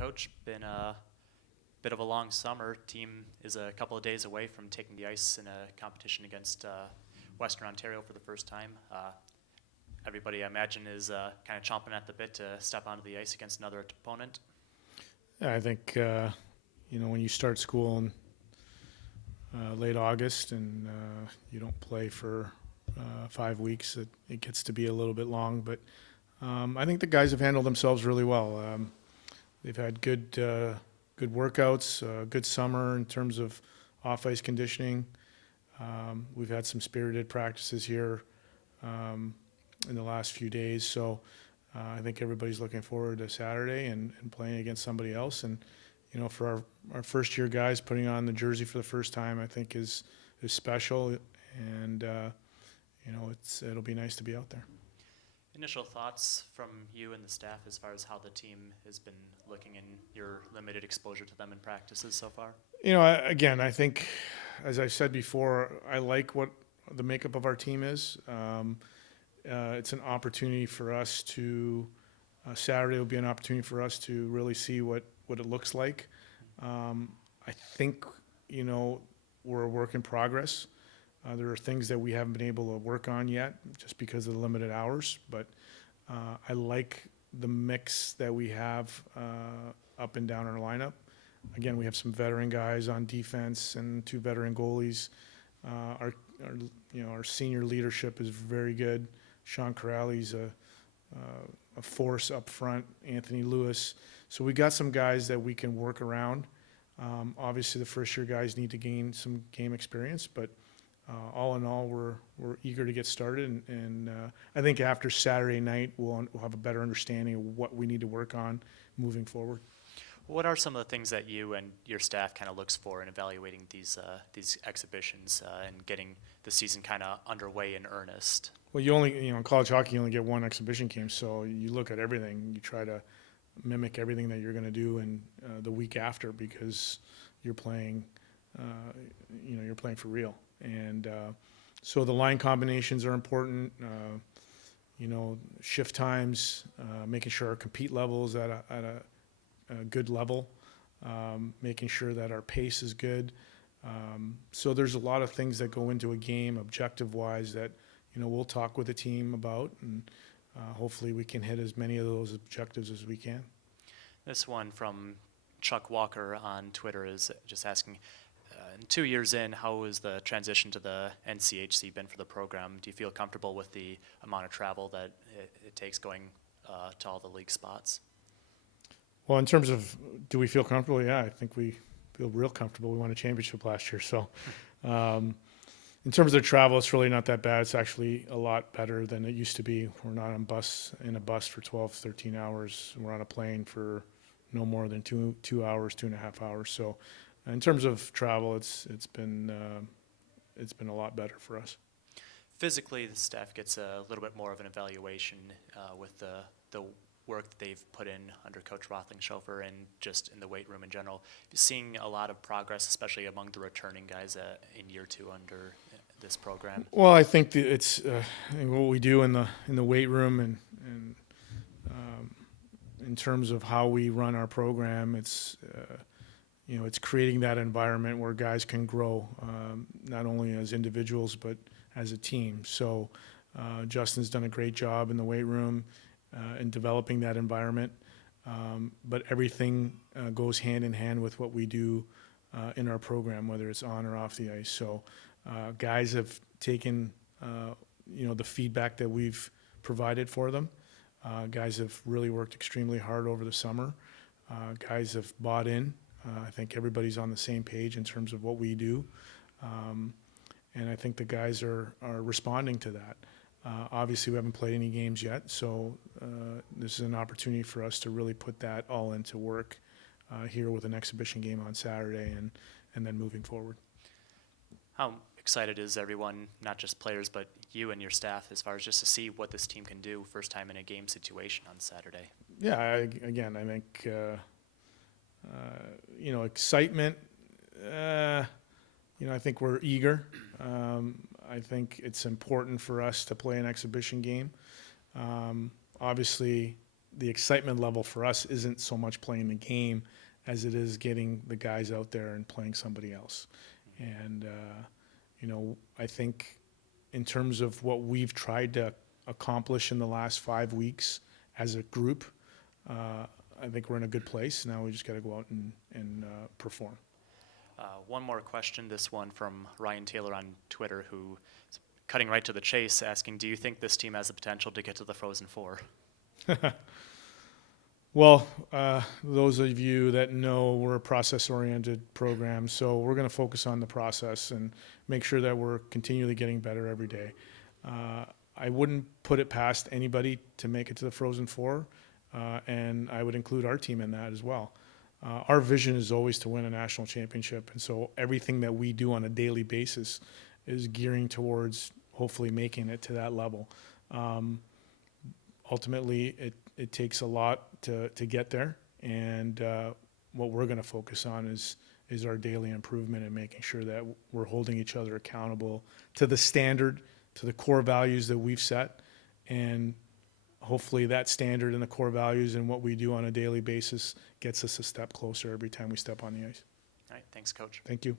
Coach, been a bit of a long summer. Team is a couple of days away from taking the ice in a competition against Western Ontario for the first time. Everybody, I imagine, is kind of chomping at the bit to step onto the ice against another opponent. Yeah, I think when you start school in late August and you don't play for 5 weeks, it gets to be a little bit long. But I think the guys have handled themselves really well. They've had good workouts, good summer in terms of off ice conditioning. We've had some spirited practices here in the last few days, so I think everybody's looking forward to Saturday and playing against somebody else. And for our first year guys, putting on the jersey for the first time, I think is special, and it'll be nice to be out there. Initial thoughts from you and the staff as far as how the team has been looking in your limited exposure to them in practices so far? I think, as I said before, I like what the makeup of our team is. It's an opportunity for us to, Saturday will be an opportunity for us to really see what it looks like. I think, we're a work in progress. There are things that we haven't been able to work on yet just because of the limited hours, but I like the mix that we have up and down our lineup. Again, we have some veteran guys on defense and 2 veteran goalies. Our senior leadership is very good. Sean Corrali's a force up front. Anthony Lewis. So we got some guys that we can work around. Obviously, the first year guys need to gain some game experience, but all in all, we're eager to get started, and I think after Saturday night, we'll have a better understanding of what we need to work on moving forward. What are some of the things that you and your staff kind of looks for in evaluating these exhibitions and getting the season kind of underway in earnest? Well, you only, in college hockey, you only get one exhibition game, so you look at everything. You try to mimic everything that you're going to do in the week after, because you're playing, you're playing for real. And so the line combinations are important. Shift times, making sure our compete level is at a good level, making sure that our pace is good. So there's a lot of things that go into a game objective-wise that we'll talk with the team about, and hopefully we can hit as many of those objectives as we can. This one from Chuck Walker on Twitter is just asking, 2 years in, how has the transition to the NCHC been for the program? Do you feel comfortable with the amount of travel that it takes going to all the league spots? Well, in terms of do we feel comfortable? Yeah, I think we feel real comfortable. We won a championship last year. So in terms of travel, it's really not that bad. It's actually a lot better than it used to be. We're not in a bus for 12, 13 hours. We're on a plane for no more than 2 hours, 2.5 hours. So in terms of travel, it's been a lot better for us. Physically, the staff gets a little bit more of an evaluation with the work that they've put in under Coach Rothlingshofer and just in the weight room in general. You're seeing a lot of progress, especially among the returning guys in year 2 under this program. Well, I think that it's what we do in the weight room and in terms of how we run our program. It's it's creating that environment where guys can grow, not only as individuals but as a team. So Justin's done a great job in the weight room in developing that environment. But everything goes hand in hand with what we do in our program, whether it's on or off the ice. So guys have taken the feedback that we've provided for them. Guys have really worked extremely hard over the summer. Guys have bought in. I think everybody's on the same page in terms of what we do. And I think the guys are responding to that. Obviously, we haven't played any games yet, so this is an opportunity for us to really put that all into work here with an exhibition game on Saturday and then moving forward. How excited is everyone, not just players, but you and your staff, as far as just to see what this team can do first time in a game situation on Saturday? Yeah, I think, excitement. I think we're eager. I think it's important for us to play an exhibition game. Obviously, the excitement level for us isn't so much playing the game as it is getting the guys out there and playing somebody else. And, I think in terms of what we've tried to accomplish in the last 5 weeks as a group, I think we're in a good place. Now we just got to go out and perform. One more question, this one from Ryan Taylor on Twitter, who is cutting right to the chase, asking, do you think this team has the potential to get to the Frozen Four? Well, those of you that know, we're a process-oriented program, so we're going to focus on the process and make sure that we're continually getting better every day. I wouldn't put it past anybody to make it to the Frozen Four, and I would include our team in that as well. Our vision is always to win a national championship, and so everything that we do on a daily basis is gearing towards hopefully making it to that level. Ultimately, it takes a lot to get there, and what we're going to focus on is our daily improvement and making sure that we're holding each other accountable to the standard, to the core values that we've set, and hopefully that standard and the core values and what we do on a daily basis gets us a step closer every time we step on the ice. All right, thanks, Coach. Thank you.